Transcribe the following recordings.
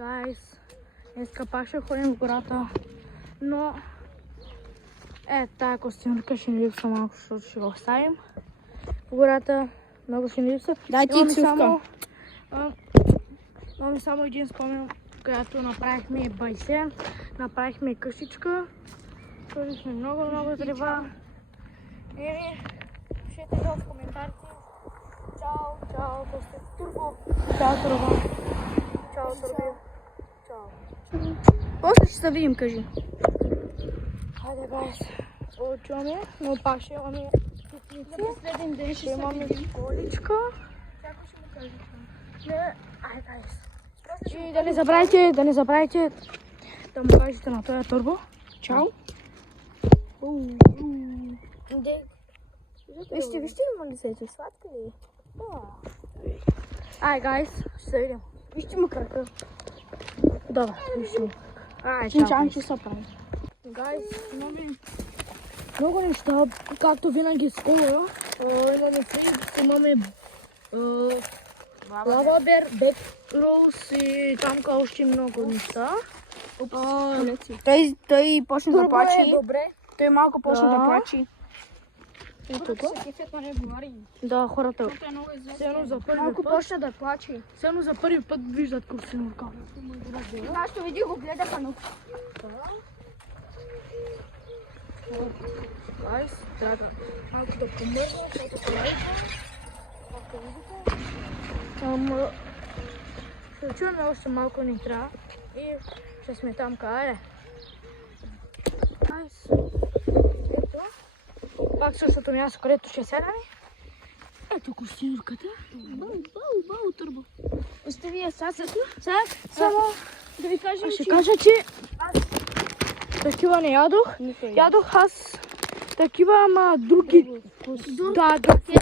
Гайс, днеска пак ще ходим в гората, но тая костюмка ще ни липсва малко, защото ще го оставим. В гората много ще ни липсва. Дай ти цувка. Имаме само един спомен, когато направихме басейн, направихме къщичка, сложихме много древа. И пишете в коментарите. Чао, Костя Турбо. Чао, Турбо. Чао, Турбо. Чао. После ще се видим, кажи. Хайде, гайс. Отиваме, но пак ще имаме пикници. Следен ден Ще имаме количка. Всяко ще му кажа. Не, ай, гайс. И да не забравяйте да му кажете на този Турбо. Чао. Вижте ли лицето, сладко ли? Ай, гайс, ще се видим. Вижте му крака. Добре, вижте му. Ай, Чинчан ще се прави. Гайс, имаме много неща, както винаги с кола. Имаме фрикс, имаме лавабер, бек роуз и там още много неща. Той почна да плаче. Добре. Той малко почна да плаче. И тук. Да, хората. Сено за първи Малко път. почна да плаче. Сено за първи път виждат курсинурка. Нашето видео го гледаха, но... Гайс, трябва да малко да помърна, защото се лайка. Както видите. Ще чуваме още малко ни трябва и ще сме там къде. Гайс. Ето. Пак същото място, където ще седаме. Ето костюмката. Бау, Турбо. Остави я сега. Само Да ви кажем, ще че... кажа, че аз такива не ядох. Ядох аз такива, ама други. Да, други.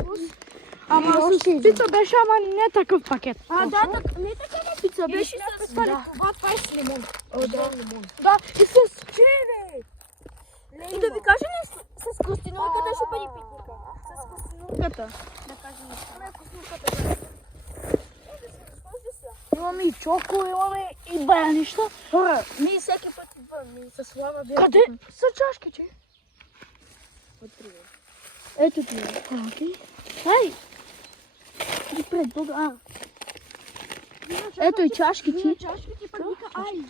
Ама с пица беше, ама не такъв пакет. Не такава пица, беше с това с лимон. Да, и с чили. И да ви кажем, с костинурката ще бъде питника. С костинурката. Да кажем. Имаме и чоко, имаме и бая неща. Хора, ние всеки път идваме с лава бяга. Къде са чашките? Ето ти. Окей. Ай! И пред Бога. Ето и чашките. Чашките пътника, ай!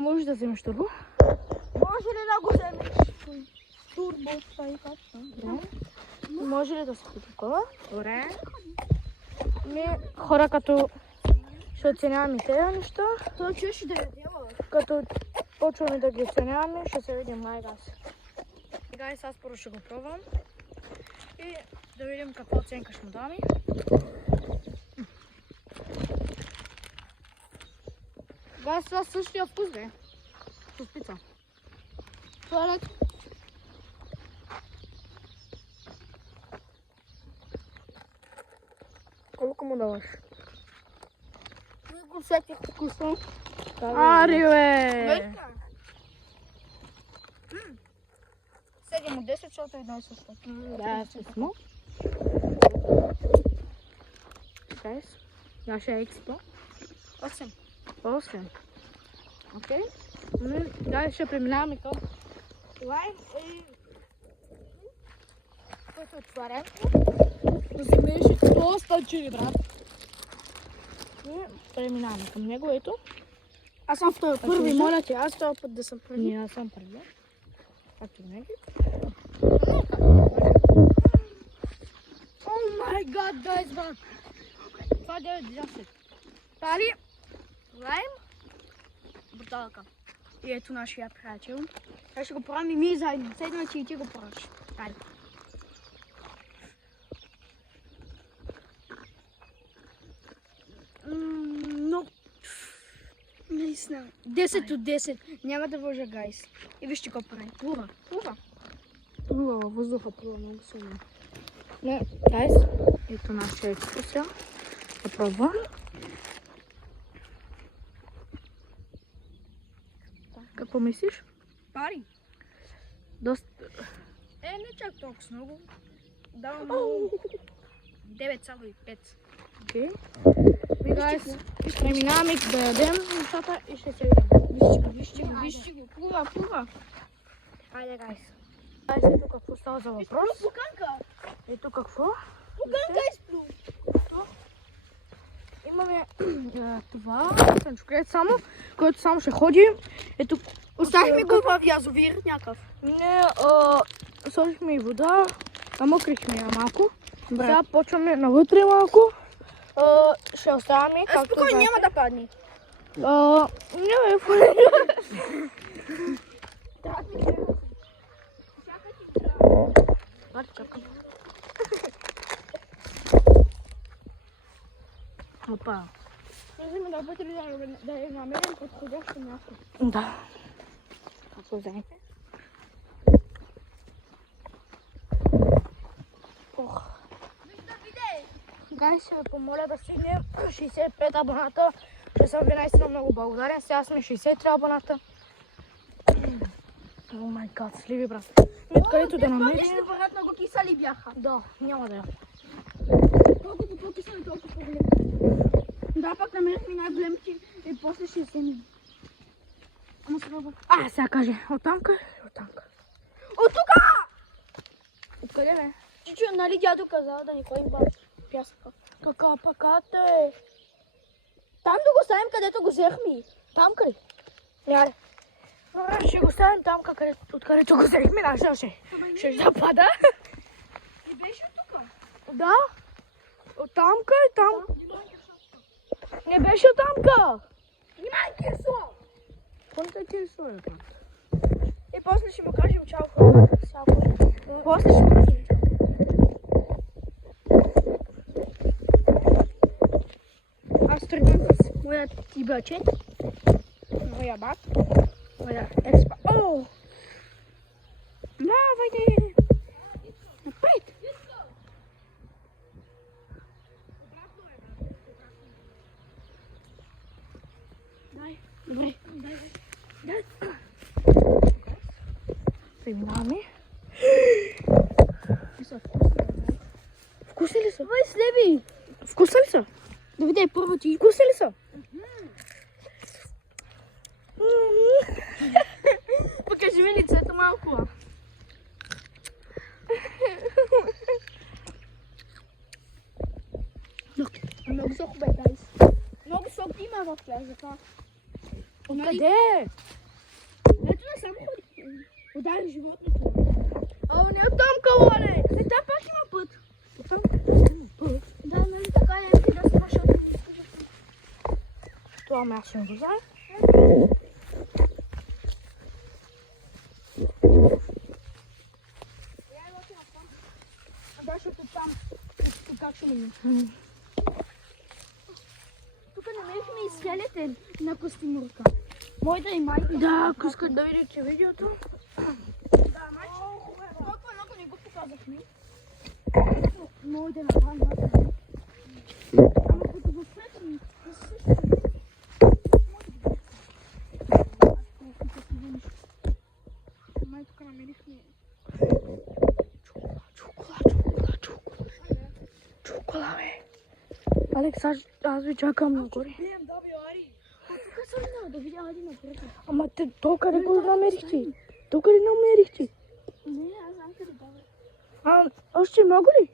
Може да вземеш Турбо? Може ли да го вземеш? Турбо, това и как? Може ли да се потикова? Добре. Хора, като ще оценяваме тези неща, Той човек ще да я дела. като почваме да ги оценяваме, ще се видим гайс. Гайс, аз първо ще го пробвам и да видим каква оценка ще му даме. Гайс, това същия вкус бе. С пица. Туалет. Колко му даваш? Не го сетих вкусно. Ари бе! 7 от 10, защото едно и също. Да, съсно. Гайс, нашия експо. 8. 8. Окей. Гайс, ще преминаваме към Лайм и... Който отварям. да се беше доста чили, брат. И преминаваме към него, ето. Аз съм първи, моля ти, аз този път да съм първи. Не, аз съм първи. Както винаги. О май гад, гайс, брат. Това е 9-10. Дали? Лайм? Буталка. И ето нашия приятел. Сега ще го правим и ние заедно. Седна, че и ти го правиш. Айде. Но... Наистина. 10 от 10. Няма да вържа, гайс. И вижте какво прави. Плува. Плува във въздуха, плува много силно. Не, гайс, ето нашия експо сега. Да пробвам. Какво мислиш? Пари. Доста... Не чак толкова много. Давам 9,5. Окей. И гайс, преминаваме да ядем нещата и ще се видим. Вижте го. Плува. Хайде гайс. Гайс, ето какво става за въпрос. Пуканка. Ето какво. Пуканка изплю. Имаме това, който само ще ходи. Ето, Оставихме го в язовир някакъв. не, сложихме и вода, намокрихме я малко. Сега почваме навътре малко. Ще оставаме както Спокойно, знаете. няма да падне. Не, чакам. Опа. Можем да бъде да я намерим подходящо място. Да. Какво знаете? Ох. Гайс, ще ви помоля да стигнем 65 абоната. Ще съм ви наистина много благодарен. Сега сме 63 абоната. О май гад, сливи, брат. Където да намерим. Помниш ли вероятно го кисали бяха? Да, няма да я. Колкото по-кисали, толкова по-големи. Да, пак намерихме най-големите и после ще се ни. Ама сръба. Сега каже, оттамка или оттамка? От тука! Откъде бе? Чичо, нали дядо каза да ни ходим в пясъка? Кака пакате? Там да го ставим, където го взехме. Там къде? Няре. Добре, ще го ставим там, откъдето го взехме, ще запада. И беше от тука. Да. Оттамка и там. Не беше оттамка. Нимай кирсо! Какво те интересува, брат? И после ще му кажем чао хора. После ще му кажем чао. Аз тръгвам с моя тибачет, моя бат, моя експа. О! Давайте! Напред! Добре. Дай. Преминаваме. Вкусни ли са? Ой, слеби! Вкусни ли са? Да видя първо ти. Вкусни ли са? Покажи ми лицето малко. Много сок бе, гайс. Много сок има в пляжата. Откъде? Ето не само ходи. Удари животното. Не оттам, калоне! Та пак има път. Оттам? Да, нали така е, ти да се защото не искаш. Това място не го знае. Да, защото там. Как ще минем? Тук намерихме и скелетен на Костимурка. Моята и майка. Да, ако искат да видите видеото. Да, майче. Толкова много не го показахме. Много да направим това. Ама като го светим, не се също. Май тук намерихме. Чукола, бе. Алекс, аз ви чакам нагоре. Тук съм да видя един напред. Ама те, то къде го намерихте? То къде намерихте? Не, аз знам къде да. Още много ли?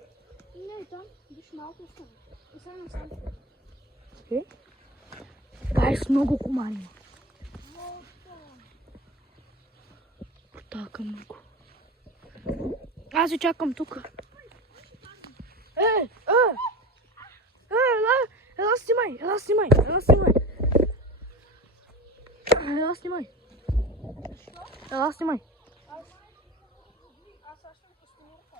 Не, там биш малко остана. И сега насам. Гайс, много комари. Така много. Аз ви чакам тук. Ела снимай. Ела снимай. Ела снимай. Аз съм Костимурка.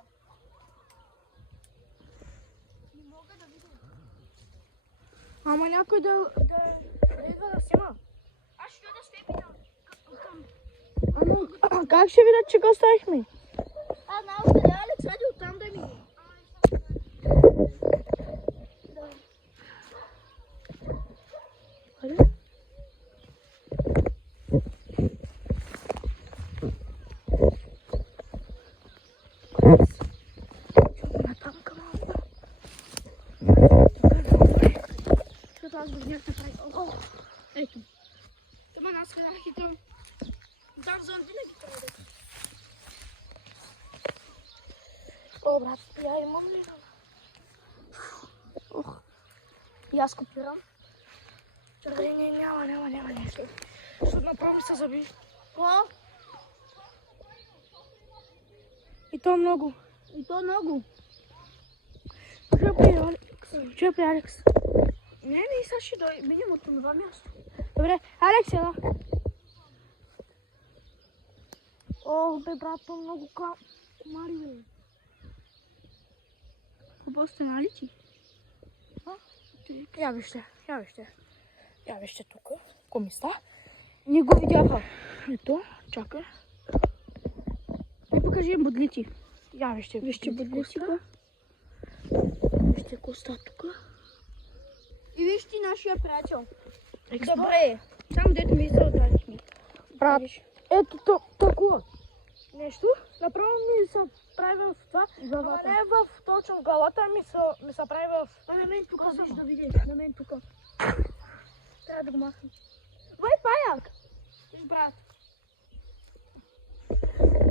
Не мога да видя. Ама някой да идва да снима. Аз ще да степи там. Ама как ще видят, че го оставихме? Аз знам къде Алекс ради оттам да ми. Къде? Натамка малко. Ето. Тома нас храхите. Там зондина ги трябва да. О, брат, я имам ли? И аз копирам. Чакай, няма нещо. Защото направо ми се заби. Какво? И то много. И то много. Чуя при Алекс. Не, сега ще минем от това място. Добре, Алекс, ела. О, бе, брат, то много комари, бе. Хубаво стана ли ти? Я вижте тук. Комиста. Не го видяха. Ето, чакай. И покажи бодлити. Я вижте бодлити. Вижте коста тук. И виж ти нашия приятел. Експо. Добре. Само дето ми се отдадихме. Брат, ето такова. Нещо. Направо ми се прави в това. Главата. Но не в точно в главата, ми се прави в... На мен тук виж да видиш. На мен тук. Трябва да го махам. Вай, паяк. Виж, брат.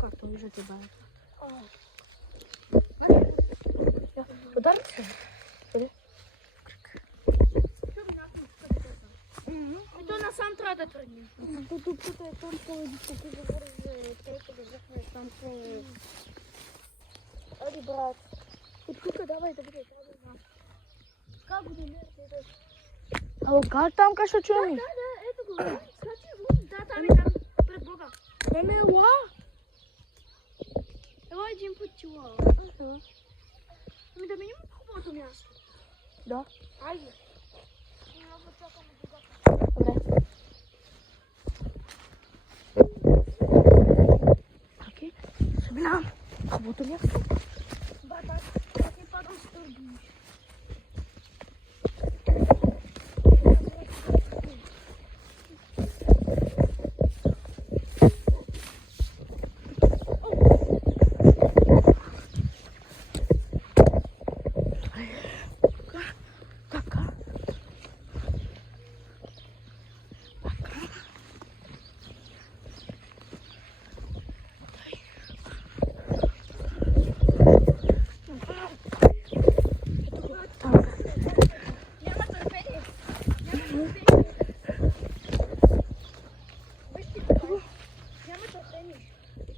Както виждате, брат. Удари се. Къде? И то насам трябва да тръгнем. Тук е толкова тук говори за трето да взехме там по... Ади, брат. От тук давай да видя. Как го да Ало, как там ще чуем? Да, ето го. Скачи го. Да, там и там. Пред Бога. Еми, ела. Ела един път ти ела. Ами да минем по хубавото място. Да. Айде. Много чакам Бога. Добре. Окей. Събинавам. Хубавото място. Брат, аз не падам с търги.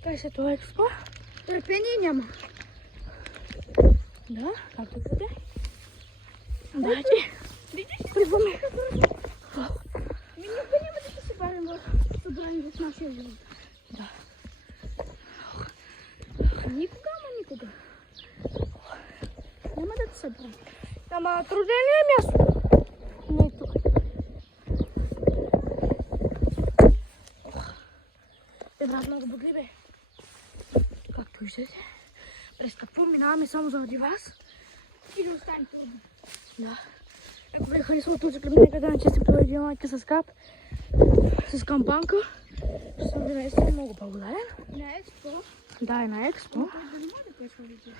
Кай се това експо? Търпение няма. Да, както бъде. Дайте. Тръгваме. Ми никога няма да се събарим в събрание в нашия живот. Да. Никога, ама никога. Няма да те събрам. Ама труден ли е място? Не е тук. Брат, много бодли, бе. Както виждате, през какво минаваме само заради вас. И да остане трудно. Да. Ако ви е харесало този клип, нека да начистим това видео лайка с кап. С кампанка. Ще съм ви наистина много благодарен. На експо. Да, и на експо. Да не може да качва видео.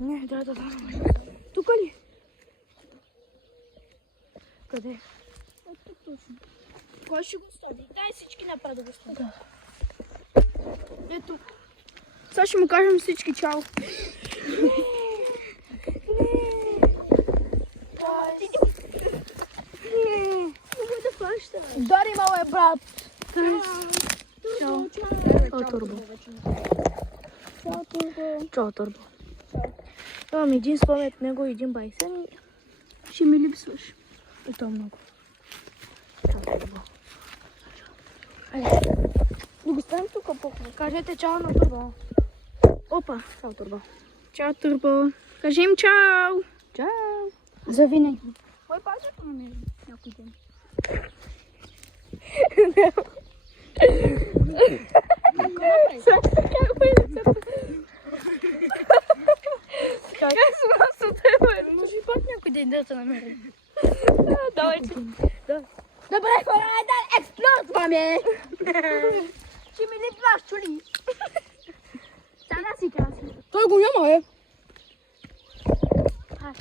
Не, да. Тук ли? Къде? От тук точно. Кой ще го стоди? Дай всички напред да го стоди. Да. Ето. Сега ще му кажем всички чао. Не да фаща. Дари, мале, брат. Чао. Чао, Турбо. Чао, Турбо. Чао, Турбо. Имам един спомен от него, един байсен. Ще ми липсваш. И то много. Чао, Турбо. Айде. Да го ставим тук по-хубаво. Кажете чао на Турбо. Опа. Чао, Турбо. Чао, Турбо. Кажем чао. Чао. Завинаги. Кой пазето намери някой ден? Може и пак някой ден да се намери. Давайте. Добре, хора, да експлодваме! Ще ми липваш, чули? Сега си краси. Той го няма, е.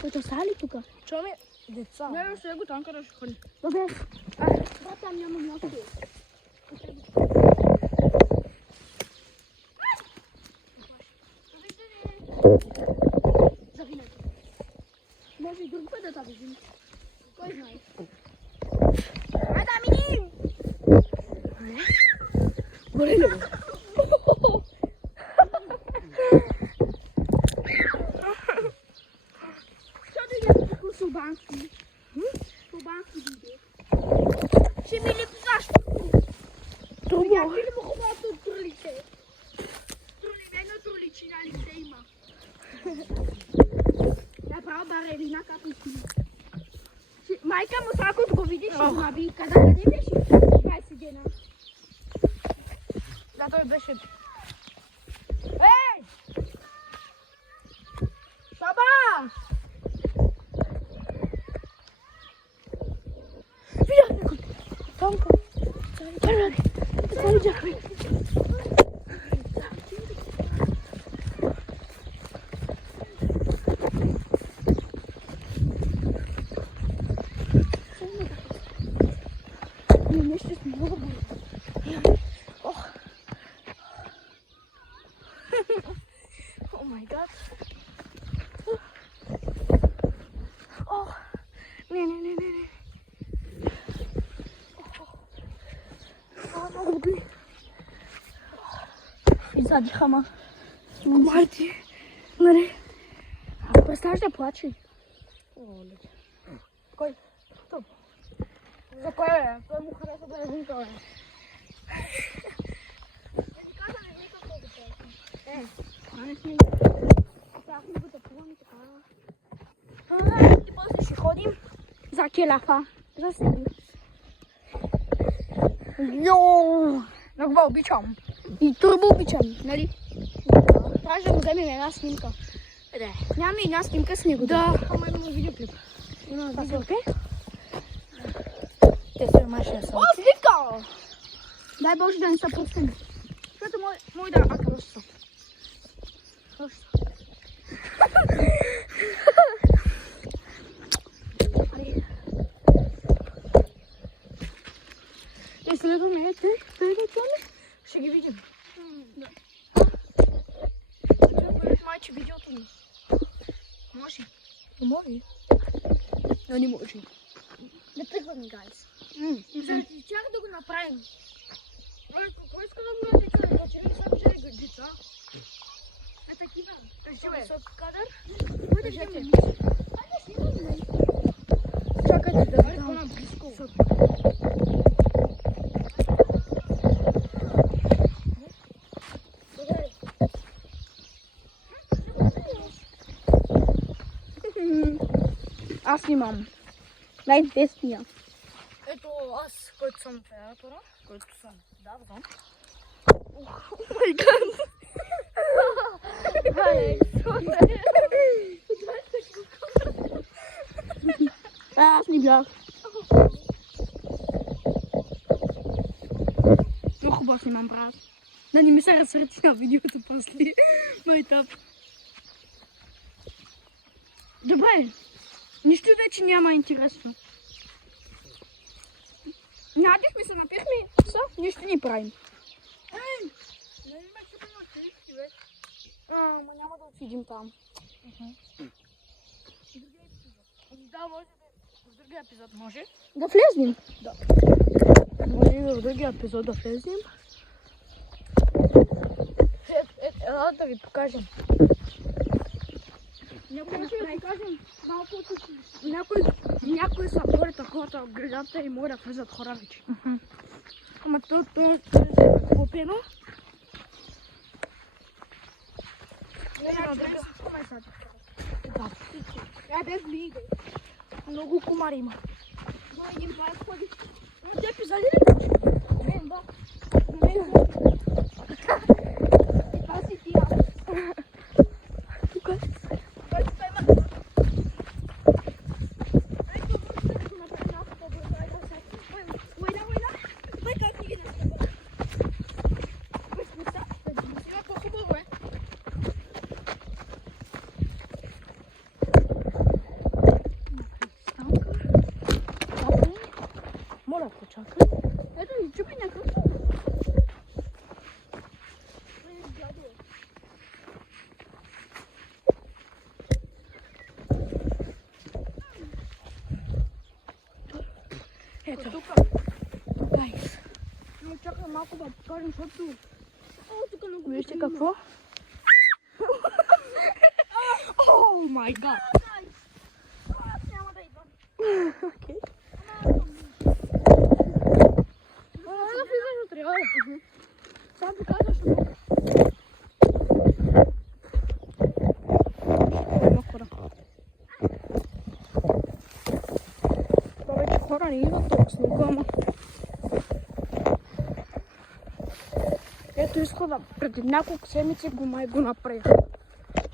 Който са ли тук? Чуваме деца. Не, ще го танка да ще ходи. Добре. Goleiro. Subanki. Subanki idzie. Się mnie nie znasz. Ja film chyba to trulicie. Trulicie na liceima. Naprawdę, Relina kapuci. Majka Mosako, tylko widzisz, że nabij. Kada nie wiesz, jak się dzieje. Za to wyszedł. Ej! Baba! Widziałem Tomka. Cały dzień. Nie mieścisz mi głowy. Oh my god. Nie. I zadихама. Марти. Нали? Представяш да плаче. Кой? Стоп. За кой е? Той му хареса да е вункал. И после ще ходим за келафа. За себе. Йоу! Много го обичам. И турбо обичам, нали? Трябва да му вземем една снимка. Нямаме една снимка с него. Да, ама имаме видеоклип. Има видеоклип. Те се машина са. О, снимка! Дай Боже да не се пуснем. Защото мой да акроса. Те следваме, Ще ги видим. Майче видеото ми. Може? Не може. Не може. Не тръгваме, гайс. Чакай да го направим. Какво иска да го направим? Че не съм чели деца. А такива. Висок кадър. Кажете. Чакайте да бъде по-наблизко. Аз снимам. Най-интересния. Ето аз, който съм оператора, който съм давно. Май гад. Аз не бях. Много хубаво снимам, брат. Да не ми се разсърчи на видеото после. Майтап. Добре. Нищо вече няма интересно. Надихме се, напихме. Все, нищо не правим. Не имаше минути, бе. Ама няма да отидем там. Да, може в другия епизод. Може? Да влезнем. Може и в другия епизод да влезем. Ела да ви покажем. Някои са хората, хората в градата и могат да влизат хора вече. Ама то е купено. Без мига. Много комари има. Но един път ходи. Но те пизали ли? Не, да. И това си тия. Тук е. Моля, почакай. Ето ни чупи някакъв. Ето тук. Тук е. Но чакай малко да покажем, защото... О, тук много... Вижте какво? О май гад! Аз няма да идвам. Окей. Може да влизаш вътре, ай. Само показваш много. Има хора. Повече хора не идват тук с никога, ама... Ето изхода. Преди няколко седмици го май го направих.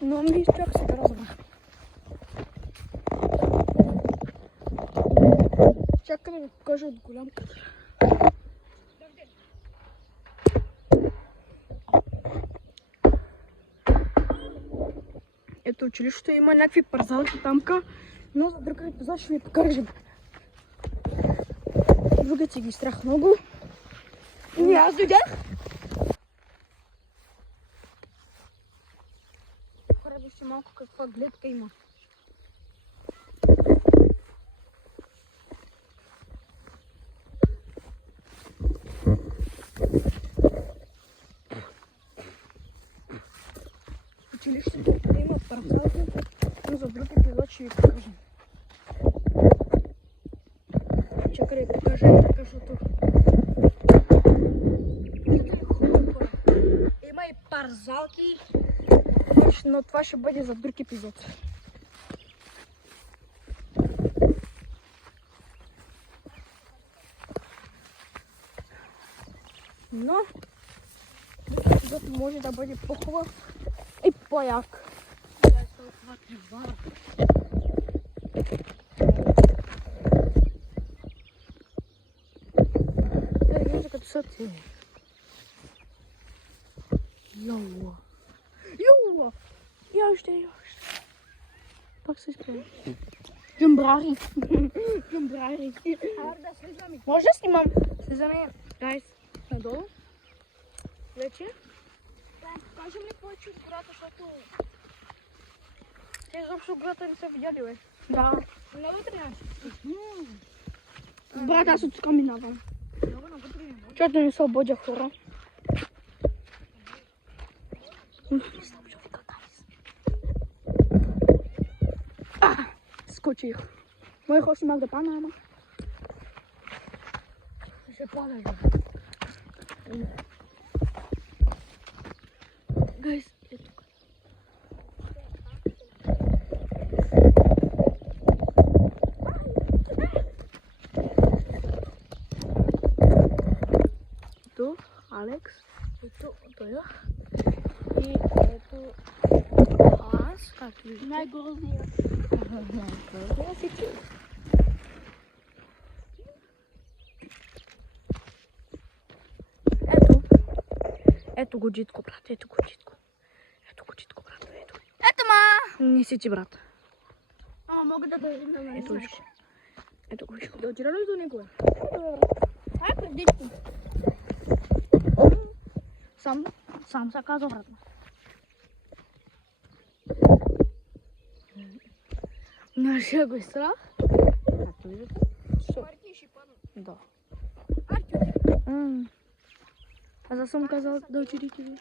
Но ми изчак сега разбрах. Чакай да ви покажа от голям кадър. Ето училището има някакви парзалки тамка, но за друг епизод ще ви покажем. Другите си ги страх много. И аз дойдях. Хора, вижте малко каква гледка има. Училището има парцалки, но за друг епизод ще ви покажем. Чакай да ви покажа и така, защото... Виждате ли хубаво хора? Има и парзалки, но това ще бъде за друг епизод. Но друг епизод може да бъде по-хубав и по-як. Вижда като са ти. Йоуа. Йоуа. Я още. Пак се изправя. Джумбрари. Джумбрари. Аре да слизаме. Може да снимам? Слизаме, гайс, надолу. Вече. Кажем ли повече от гората, защото... Те изобщо гората не са видяли, бе. Да. Навътре нямаш. Брат, аз от тук минавам. Много навътре не. Чото не се ободя хора. Скочих. Моих още имах да пана, ама. Ще падаш, бе. Гайс, е тук. Ето Алекс, ето той. И ето аз, както виждате. Най-грозният. Най-грозният си ти. Ето го джитко, брат, ето го джитко. Ето го джитко, брат, ето. Ето ма! Не си ти, брат. Ама мога да дойдем да ме Ето знаеш. виж. Ето го виж. Да отира ли до него? Това е предичко. Сам се казва, брат. Нашия го е страх. Както виждате. Марти ще падна. Да. Арти, Аз съм казал да учителите ви.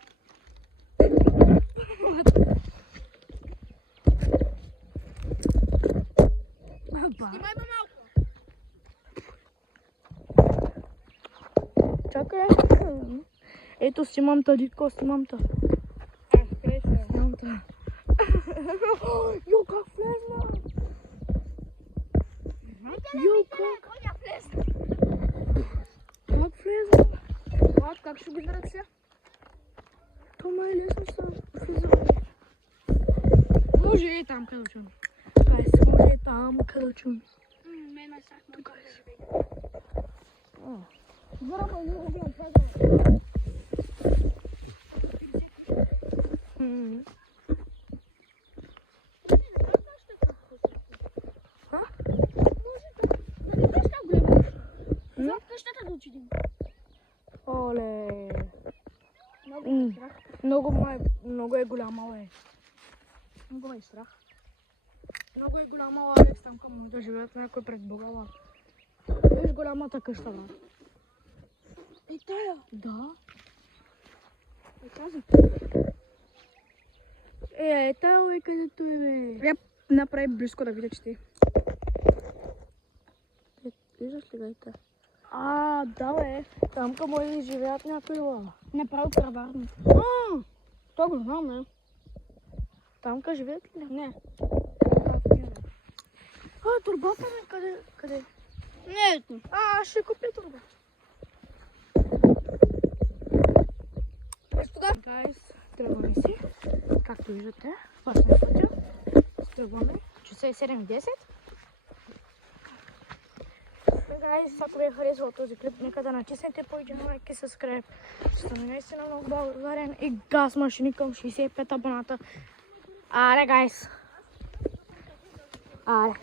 снимай ме малко. Чакай. Ето снимам та, дитко, снимам та. Снимам та. Йо, как влезна? Йо, как? Коня влезна. Как влезна? Брат, как ще ги ръце? То май е лесно са. Влиза. Може и там, къде чум. Гайс, може и там, къде чум. Мен е сак тук. Зора, ма не гледам това. Къщата да отидем. Оле. Много е страх. Много е голяма, бе. Много е страх. Много е голяма, Алекс, там към да живеят някой пред Бога. Виж голямата къща, брат. Ей, тая. Да. Ей, тази. Тая е където е, бе. Я направи близко да видя, че ти. Виждаш ли гайта? Да, бе. Там към може да живеят някои лава. Направо преварно. То го знам, не? Тамка живеят ли? Не. Турбата ми къде? Не, ето. Ще купя турба. Гайс, тръгваме си. Както виждате, това сме пътя. Тръгваме. Часа е 7:10. Гайс, ако ви е харесал този клип, нека да натиснете по един лайк и subscribe. Ще съм наистина много благодарен. И газ машини към 65 абоната. Аре, гайс! Аре!